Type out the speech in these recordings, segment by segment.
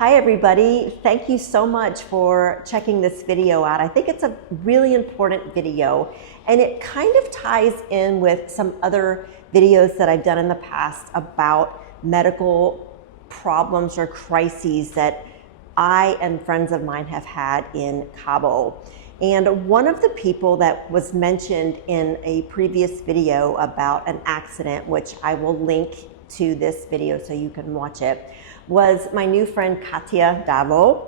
Hi everybody, thank you so much for checking this video out. I think it's a really important video and it kind of ties in with some other videos that I've done in the past about medical problems or crises that I and friends of mine have had in Cabo. And one of the people that was mentioned in a previous video about an accident, which I will link to this video so you can watch it, was my new friend Katya Davó.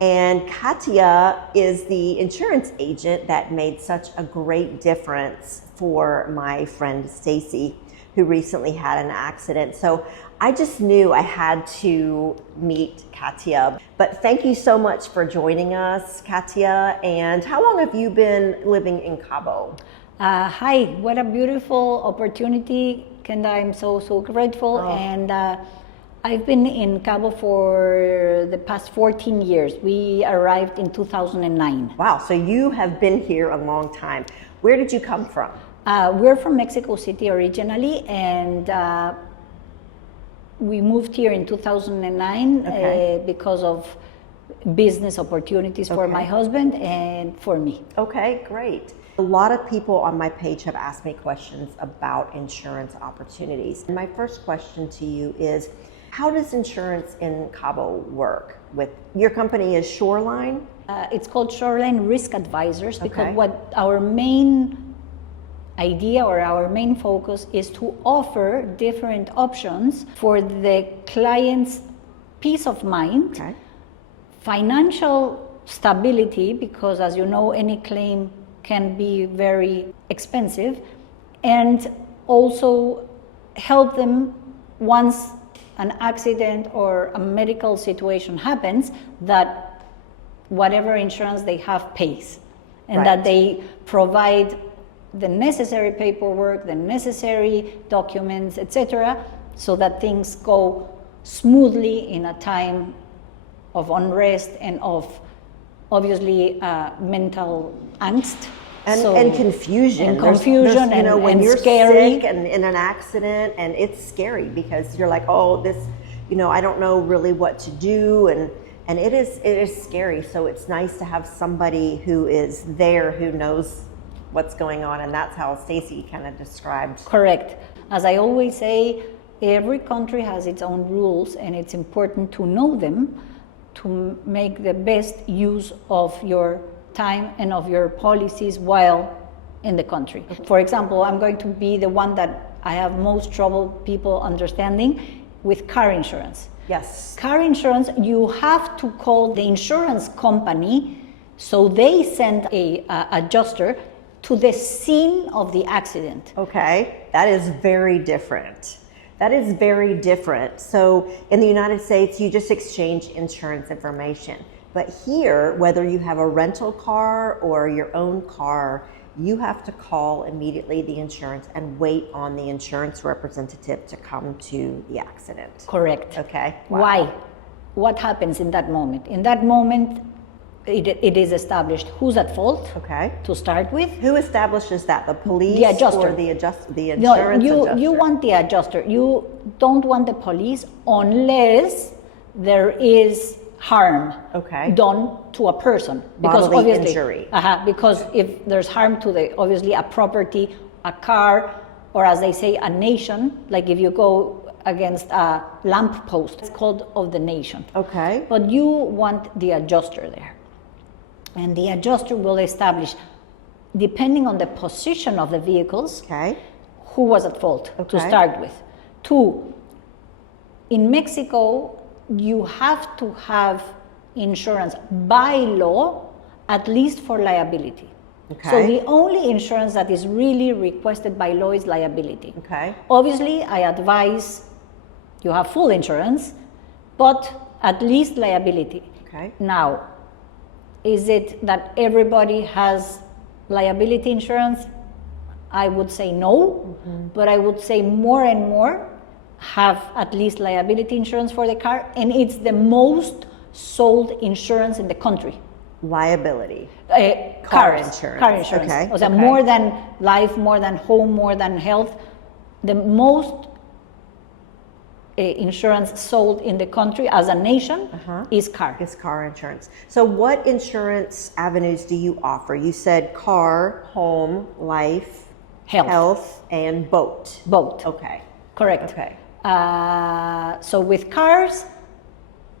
And Katya is the insurance agent that made such a great difference for my friend Stacy, who recently had an accident. So I just knew I had to meet Katya. But thank you so much for joining us, Katya. And how long have you been living in Cabo? Hi, what a beautiful opportunity, Kenda. I'm so grateful. Oh. And I've been in Cabo for the past 14 years. We arrived in 2009. Wow, so you have been here a long time. Where did you come from? We're from Mexico City originally, and we moved here in 2009 because of business opportunities for my husband and for me. Okay, great. A lot of people on my page have asked me questions about insurance opportunities. And my first question to you is, how does insurance in Cabo work? With your company is Shoreline? It's called Shoreline Risk Advisors because what our main idea or our main focus is to offer different options for the client's peace of mind, financial stability, because as you know, any claim can be very expensive, and also help them once an accident or a medical situation happens, that whatever insurance they have pays, and that they provide the necessary paperwork, the necessary documents, etc., so that things go smoothly in a time of unrest and of obviously mental angst. And confusion. And confusion, there's, when and you're scary. sick and in an accident, and it's scary because you're like, oh, this, I don't know really what to do, and it is scary. So it's nice to have somebody who is there who knows what's going on, and that's how Stacy kind of described. Correct. As I always say, every country has its own rules, and it's important to know them to make the best use of your time and of your policies while in the country. For example, I'm going to be the one that I have most trouble people understanding with car insurance. Yes. Car insurance, you have to call the insurance company, so they send a adjuster to the scene of the accident. Okay, that is very different. That is very different. So in the United States, you just exchange insurance information. But here, whether you have a rental car or your own car, you have to call immediately the insurance and wait on the insurance representative to come to the accident. Correct. Okay. Wow. Why? What happens in that moment? In that moment, it is established who's at fault to start with. Who establishes that? The police? The adjuster. Or the insurance adjuster? You want the adjuster. You don't want the police unless there is harm done to a person. Because bodily obviously, injury. Because if there's harm to obviously a property, a car, or as they say, a nation, like if you go against a lamp post, it's called of the nation. Okay. But you want the adjuster there. And the adjuster will establish, depending on the position of the vehicles, who was at fault to start with. 2, in Mexico, you have to have insurance by law, at least for liability. So the only insurance that is really requested by law is liability. Obviously, I advise you have full insurance, but at least liability. Now, is it that everybody has liability insurance? I would say no, but I would say more and more have at least liability insurance for the car, and it's the most sold insurance in the country. Liability. Car insurance. O sea, more than life, more than home, more than health. The most insurance sold in the country as a nation is car. Is car insurance. So what insurance avenues do you offer? You said car, home, life, health, and boat. Boat. Okay. Correct. Okay. So with cars,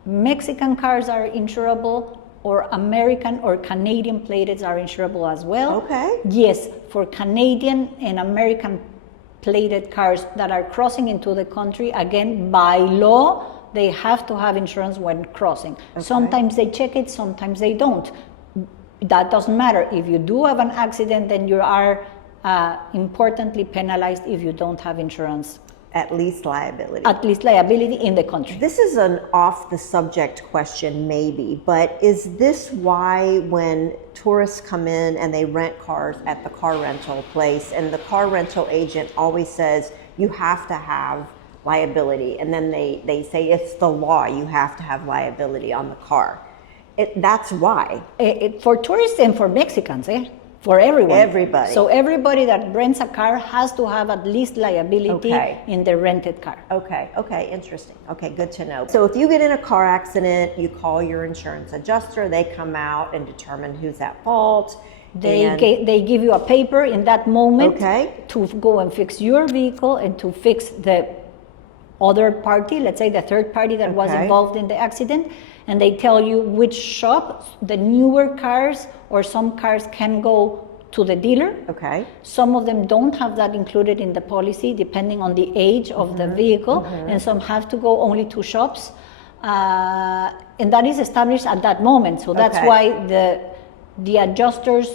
Mexican cars are insurable, or American or Canadian plated are insurable as well. Okay. Yes, for Canadian and American plated cars that are crossing into the country, again, by law, they have to have insurance when crossing. Okay. Sometimes they check it, sometimes they don't. That doesn't matter. If you do have an accident, then you are importantly penalized if you don't have insurance. At least liability. At least liability in the country. This is an off the subject question maybe, but is this why when tourists come in and they rent cars at the car rental place and the car rental agent always says you have to have liability, and then they say it's the law, you have to have liability on the car. That's why. For tourists and for Mexicans, for everyone. Everybody. So everybody that rents a car has to have at least liability in the rented car. Okay, interesting. Okay, good to know. So if you get in a car accident, you call your insurance adjuster, they come out and determine who's at fault. They give you a paper in that moment to go and fix your vehicle and to fix the other party, let's say the third party that was involved in the accident. And they tell you which shop, the newer cars or some cars can go to the dealer. Okay. Some of them don't have that included in the policy depending on the age of the vehicle, and some have to go only to shops. And that is established at that moment. So that's why the adjuster's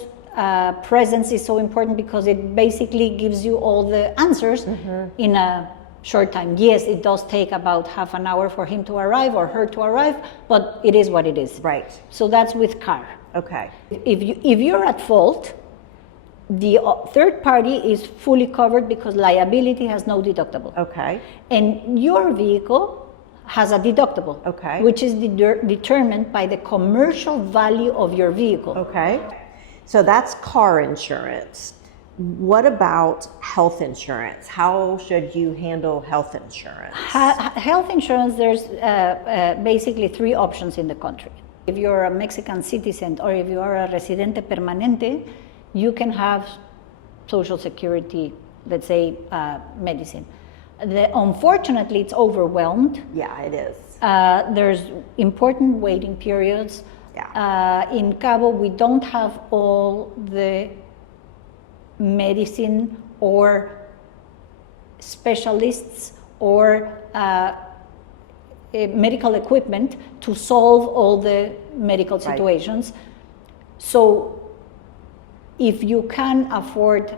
presence is so important, because it basically gives you all the answers in a short time. Yes, it does take about half an hour for him to arrive or her to arrive, but it is what it is. Right. So that's with car. Okay. If you're at fault, the third party is fully covered because liability has no deductible. Okay. And your vehicle has a deductible. Okay. Which is determined by the commercial value of your vehicle. Okay. So that's car insurance. What about health insurance? How should you handle health insurance? Health insurance, there's basically three options in the country. If you're a Mexican citizen or if you are a residente permanente, you can have Social Security, let's say, medicine. Unfortunately, it's overwhelmed. Yeah, it is. There's important waiting periods. Yeah. In Cabo, we don't have all the medicine or specialists or medical equipment to solve all the medical situations. Right. So if you can afford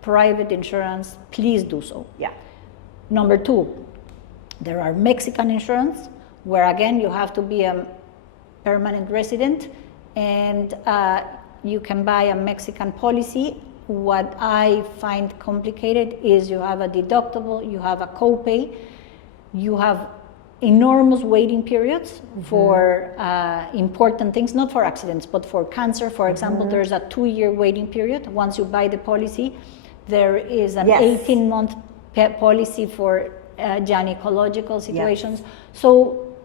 private insurance, please do so. Yeah. Number two, there are Mexican insurance, where again you have to be a permanent resident, and you can buy a Mexican policy. What I find complicated is you have a deductible, you have a copay, you have enormous waiting periods for important things, not for accidents, but for cancer. For example, there's a 2-year waiting period. Once you buy the policy, there is an 18-month policy for gynecological situations. Yes. So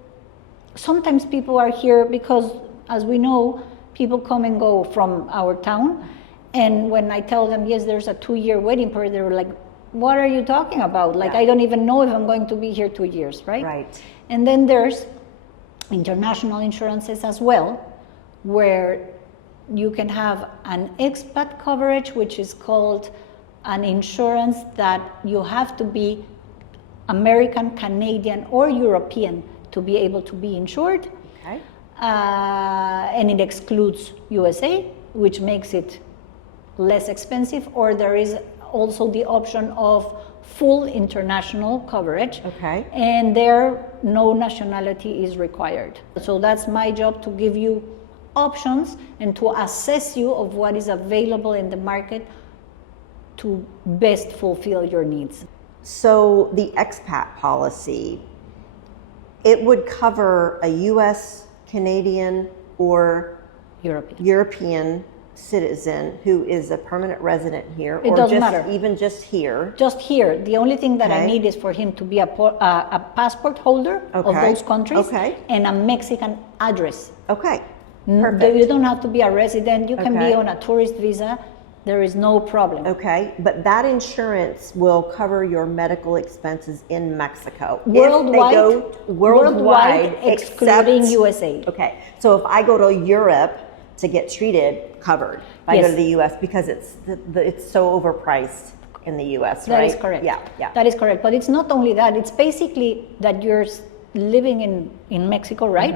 sometimes people are here because, as we know, people come and go from our town. And when I tell them, yes, there's a 2-year waiting period, they're like, what are you talking about? Like, I don't even know if I'm going to be here 2 years, right? Right. And then there's international insurances as well, where you can have an expat coverage, which is called an insurance that you have to be American, Canadian, or European to be able to be insured. Okay. And it excludes USA, which makes it less expensive, or there is also the option of full international coverage. Okay. And there, no nationality is required. So that's my job, to give you options and to assess you of what is available in the market to best fulfill your needs. So the expat policy, it would cover a US, Canadian, or European citizen who is a permanent resident here, It or doesn't just matter. even just here. Just here. The only thing that I Okay. need is for him to be a passport holder of Okay. those countries Okay. and a Mexican address. Okay, You perfect. don't have to be a resident. You can Okay. be on a tourist visa. There is no problem. Okay, but that insurance will cover your medical expenses in Mexico. Worldwide, If they go worldwide, excluding except- USA. Okay, so if I go to Europe to get treated, covered. If I go Yes. to the US, because it's so overpriced in the US, right? That is correct. Yeah, yeah. That is correct. But it's not only that. It's basically that you're living in Mexico, right?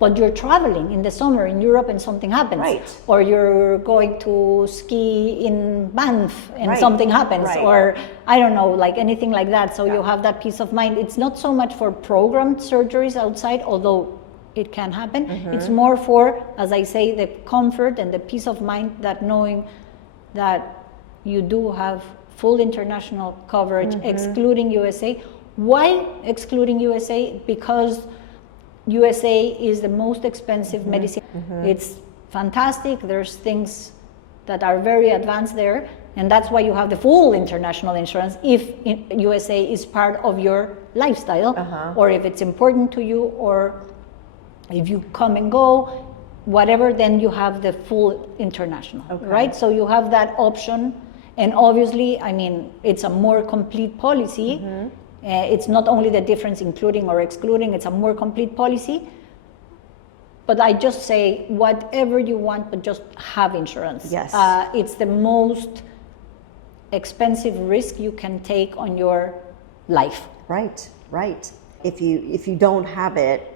But you're traveling in the summer in Europe and something happens. Right. Or you're going to ski in Banff and Right. something happens. Right. Or I don't know, like anything like that. So Yeah. you have that peace of mind. It's not so much for programmed surgeries outside, although it can happen. It's more for, as I say, the comfort and the peace of mind that knowing that you do have full international coverage, excluding USA. Why excluding USA? Because USA is the most expensive medicine. It's fantastic. There's things that are very advanced there, and that's why you have the full international insurance if USA is part of your lifestyle, or if it's important to you, or if you come and go, whatever, then you have the full international, right? So you have that option, and obviously, I mean, it's a more complete policy. It's not only the difference including or excluding, it's a more complete policy. But I just say whatever you want, but just have insurance. Yes. It's the most expensive risk you can take on your life. Right, right. If you don't have it,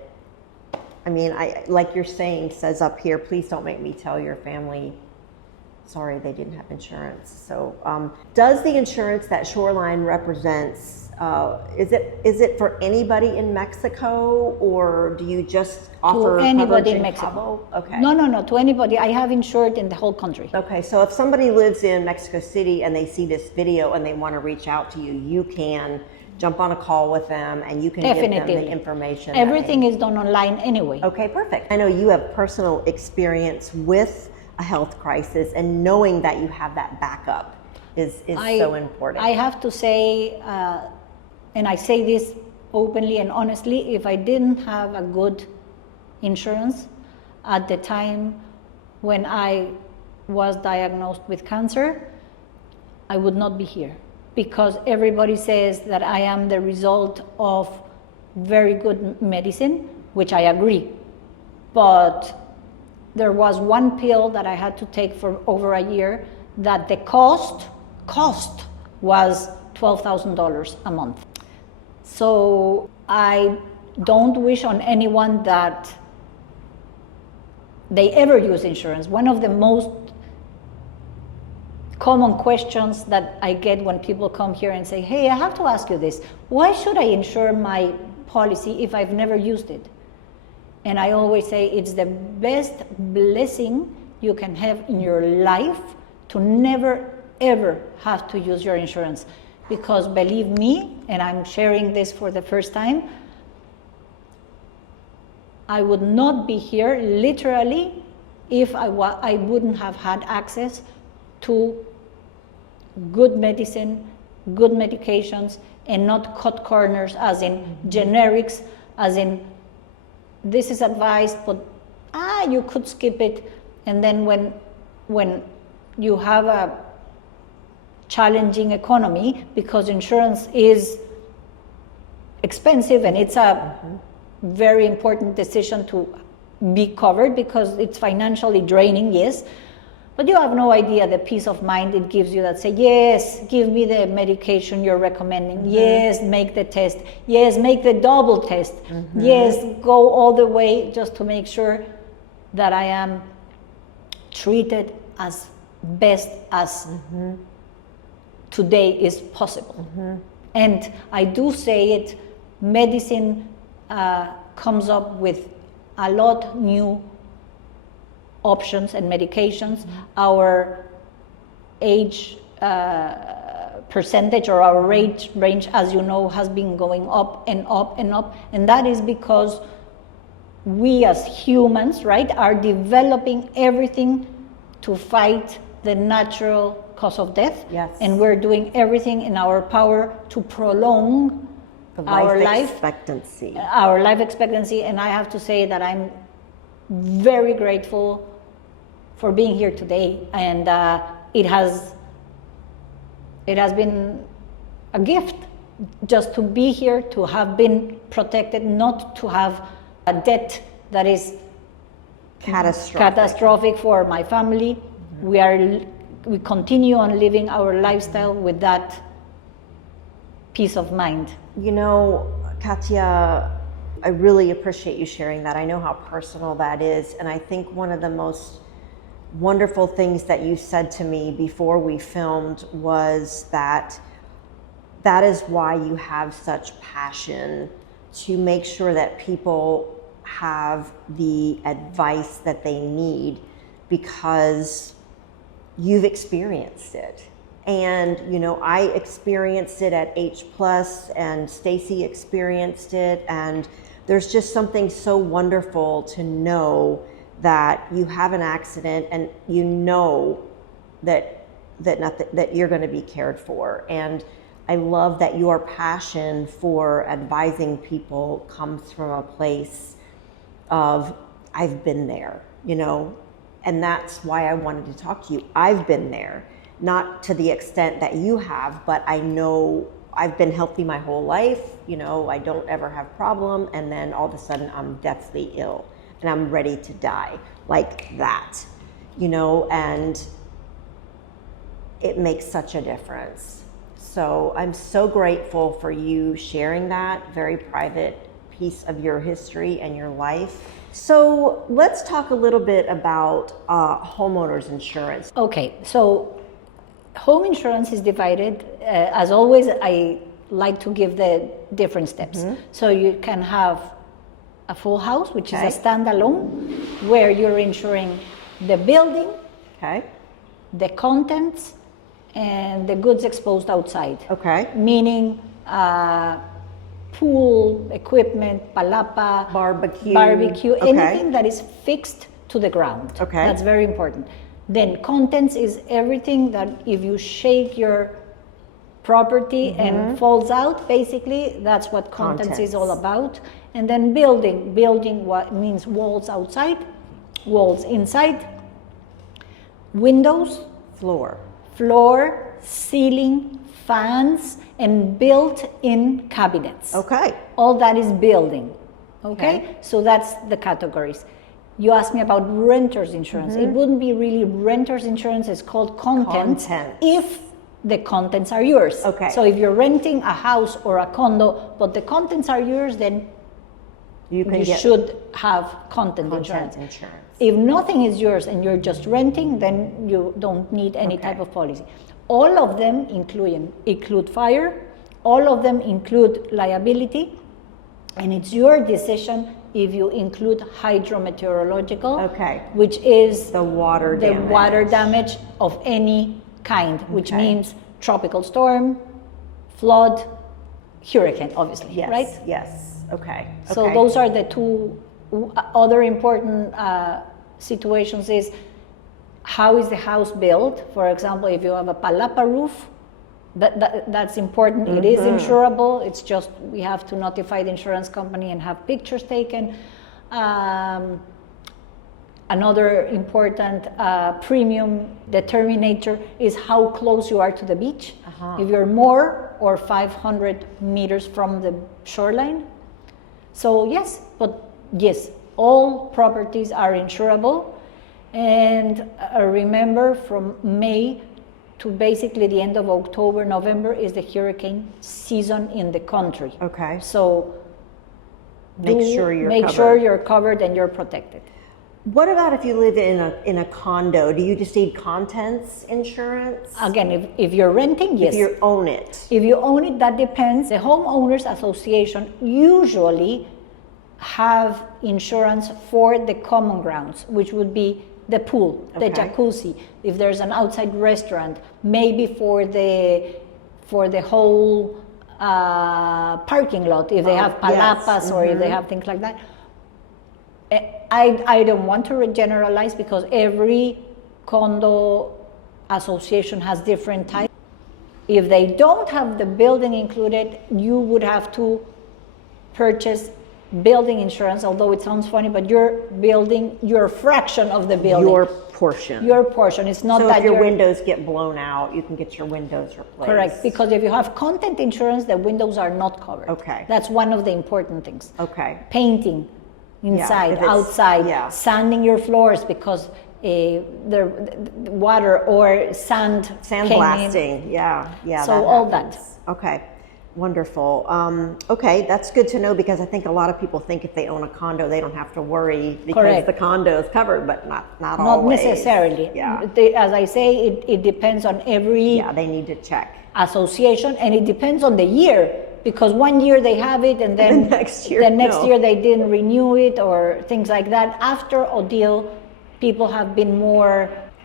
I mean, like you're saying, says up here, please don't make me tell your family, sorry, they didn't have insurance. So does the insurance that Shoreline represents, is it for anybody in Mexico, or do you just offer To anybody coverage in Mexico. Cabo? Okay. No, to anybody. I have insured in the whole country. Okay, so if somebody lives in Mexico City and they see this video and they want to reach out to you, you can jump on a call with them and you can give them Definitely. the information. that Everything they- is done online anyway. Okay, perfect. I know you have personal experience with a health crisis, and knowing that you have that backup is so important. I have to say, and I say this openly and honestly, if I didn't have a good insurance at the time when I was diagnosed with cancer, I would not be here, because everybody says that I am the result of very good medicine, which I agree. But there was one pill that I had to take for over a year that the cost was $12,000 a month. So I don't wish on anyone that they ever use insurance. One of the most common questions that I get when people come here and say, hey, I have to ask you this. Why should I insure my policy if I've never used it? And I always say it's the best blessing you can have in your life to never, ever have to use your insurance. Because believe me, and I'm sharing this for the first time, I would not be here literally if I wouldn't have had access to good medicine, good medications, and not cut corners as in generics, as in this is advised, but you could skip it. And then when you have a challenging economy, because insurance is expensive and it's a very important decision to be covered because it's financially draining, yes, but you have no idea the peace of mind it gives you that say, yes, give me the medication you're recommending, yes, make the test, yes, make the double test, yes, go all the way just to make sure that I am treated as best as today is possible. And I do say it, medicine comes up with a lot new options and medications. Our age percentage or our age range, as you know, has been going up and up and up, and that is because we as humans, right, are developing everything to fight the natural cause of death. Yes. And we're doing everything in our power to prolong our life expectancy. And I have to say that I'm very grateful for being here today, and it has been a gift just to be here, to have been protected, not to have a debt that is catastrophic for my family. We continue on living our lifestyle with that peace of mind. You know, Katya, I really appreciate you sharing that. I know how personal that is, and I think one of the most wonderful things that you said to me before we filmed was that is why you have such passion to make sure that people have the advice that they need, because you've experienced it. And, you know, I experienced it at H+, and Stacy experienced it, and there's just something so wonderful to know that you have an accident and you know that you're going to be cared for. And I love that your passion for advising people comes from a place of, I've been there, you know, and that's why I wanted to talk to you. I've been there, not to the extent that you have, but I know I've been healthy my whole life, you know, I don't ever have problem, and then all of a sudden I'm deathly ill and I'm ready to die, like that, you know, and it makes such a difference. So I'm so grateful for you sharing that very private piece of your history and your life. So let's talk a little bit about homeowners insurance. Okay, so home insurance is divided. As always, I like to give the different steps. Mm-hmm. So you can have a full house, which is a standalone, where you're insuring the building, the contents, and the goods exposed outside. Meaning pool, equipment, palapa, barbecue, anything that is fixed to the ground. That's very important. Then contents is everything that if you shake your property and falls out, basically, that's what contents is all about. And then building what means walls outside, walls inside, windows, floor, ceiling, fans, and built-in cabinets. All that is building. So that's the categories. You asked me about renter's insurance. It wouldn't be really renter's insurance, it's called contents. If the contents are yours. So if you're renting a house or a condo, but the contents are yours, then you should have content insurance. If nothing is yours and you're just renting, then you don't need any type of policy. All of them include fire, all of them include liability, and it's your decision if you include hydrometeorological, which is the water damage of any kind, which means tropical storm, flood, hurricane, obviously, right? So those are the two other important situations is how is the house built? For example, if you have a palapa roof, that's important. It is insurable. It's just we have to notify the insurance company and have pictures taken. Another important premium determinator is how close you are to the beach. If you're more or 500 meters from the shoreline. So yes, all properties are insurable. And remember, from May to basically the end of October, November is the hurricane season in the country. So make sure you're covered and you're protected. What about if you live in a condo? Do you just need contents insurance? Again, if you're renting, yes. If you own it. If you own it, that depends. The homeowners association usually have insurance for the common grounds, which would be the pool, the jacuzzi. If there's an outside restaurant, maybe for the whole parking lot, if they have palapas or if they have things like that. I don't want to generalize because every condo association has different types. If they don't have the building included, you would have to purchase building insurance, although it sounds funny, but you're building your fraction of the building. Your portion. Your portion. It's not so that if your windows get blown out, you can get your windows replaced. Correct, because if you have content insurance, the windows are not covered. Okay. That's one of the important things. Okay. Painting inside, Yeah, outside, sanding your floors because the water or sand sandblasting. Yeah. So that all happens. that. Okay. Wonderful. Okay, that's good to know because I think a lot of people think if they own a condo, they don't have to worry because Correct. the condo is covered, but not Not always. necessarily. Yeah. As I say, it depends on every Yeah, they need to check. association, and it depends on the year, because one year they have it and then The next year, no. year they didn't renew it or things like that. After ordeal, people have been more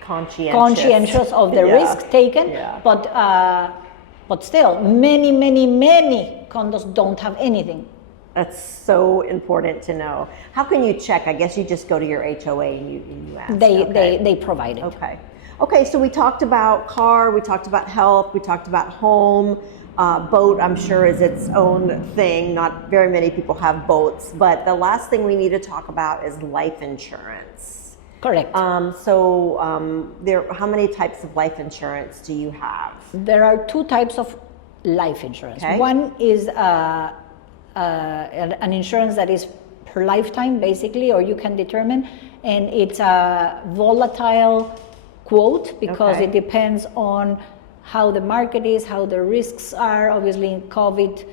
conscientious of the risk taken, but still, many condos don't have anything. That's so important to know. How can you check? I guess you just go to your HOA and you ask. They provide it. Okay. Okay, so we talked about car, we talked about health, we talked about home. Boat, I'm sure, is its own thing. Not very many people have boats. But the last thing we need to talk about is life insurance. Correct. How many types of life insurance do you have? There are two types of life insurance. Okay. One is an insurance that is per lifetime, basically, or you can determine, and it's a volatile quote because it depends on how the market is, how the risks are. Obviously, in COVID,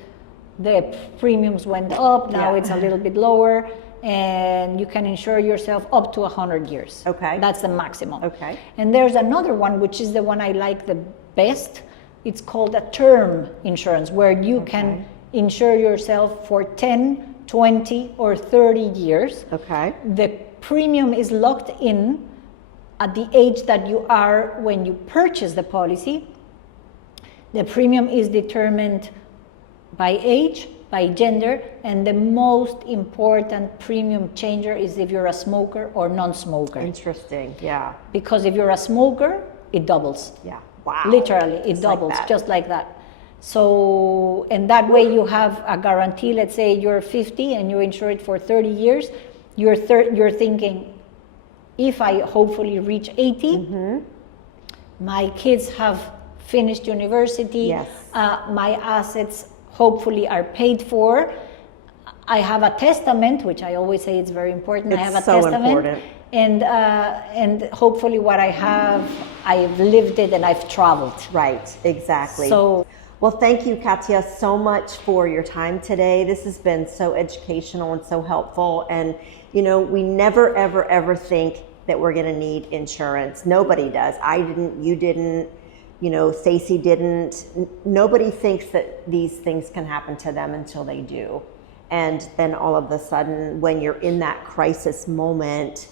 the premiums went up. Now it's a little bit lower, and you can insure yourself up to 100 years. Okay. That's the maximum. Okay. And there's another one, which is the one I like the best. It's called a term insurance, where you can insure yourself for 10, 20, or 30 years. Okay. The premium is locked in at the age that you are when you purchase the policy. The premium is determined by age, by gender, and the most important premium changer is if you're a smoker or non-smoker. Interesting, yeah. Because if you're a smoker, it doubles. Yeah, wow. Literally, it Just doubles, like that. just like that. So, and that way you have a guarantee. Let's say you're 50 and you insure it for 30 years. You're thinking, if I hopefully reach 80, my kids have finished university, Yes. my assets hopefully are paid for. I have a testament, which I always say it's very important. I have a so testament, important. and hopefully what I have, I've lived it and I've traveled. Right, exactly. So, well, thank you, Katya, so much for your time today. This has been so educational and so helpful. And, you know, we never, ever, ever think that we're going to need insurance. Nobody does. I didn't, you didn't, you know, Stacy didn't. Nobody thinks that these things can happen to them until they do. And then all of a sudden, when you're in that crisis moment,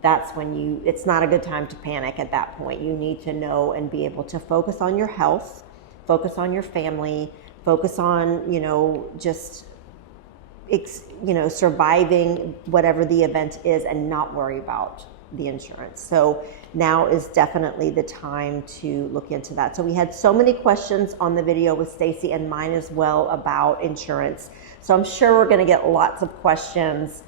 that's when it's not a good time to panic at that point. You need to know and be able to focus on your health, focus on your family, focus on, you know, just, surviving whatever the event is and not worry about the insurance. So now is definitely the time to look into that. So we had so many questions on the video with Stacy and mine as well about insurance. So I'm sure we're going to get lots of questions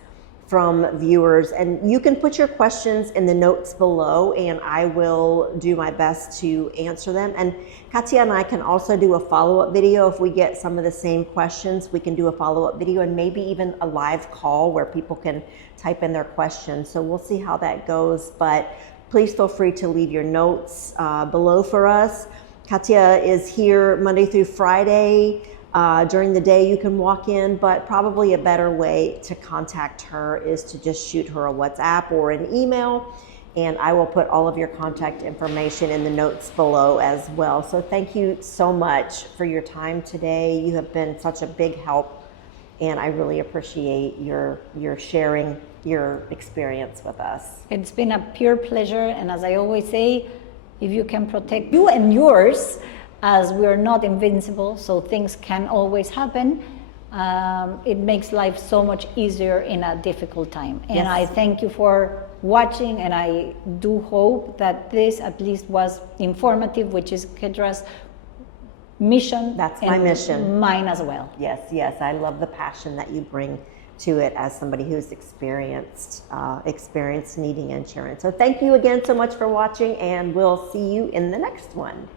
from viewers, and you can put your questions in the notes below and I will do my best to answer them. And Katya and I can also do a follow-up video. If we get some of the same questions, we can do a follow-up video and maybe even a live call where people can type in their questions. So we'll see how that goes, but please feel free to leave your notes below for us. Katya is here Monday through Friday. During the day you can walk in, but probably a better way to contact her is to just shoot her a WhatsApp or an email, and I will put all of your contact information in the notes below as well. So thank you so much for your time today. You have been such a big help, and I really appreciate your sharing your experience with us. it's been a pure pleasure, and as I always say, if you can protect you and yours, as we're not invincible, so things can always happen, It makes life so much easier in a difficult time. And Yes. I thank you for watching, and I do hope that this at least was informative, which is Kedra's mission. That's my mission. Mine as well. Yes, yes. I love the passion that you bring to it as somebody who's experienced needing insurance. So thank you again so much for watching, and we'll see you in the next one.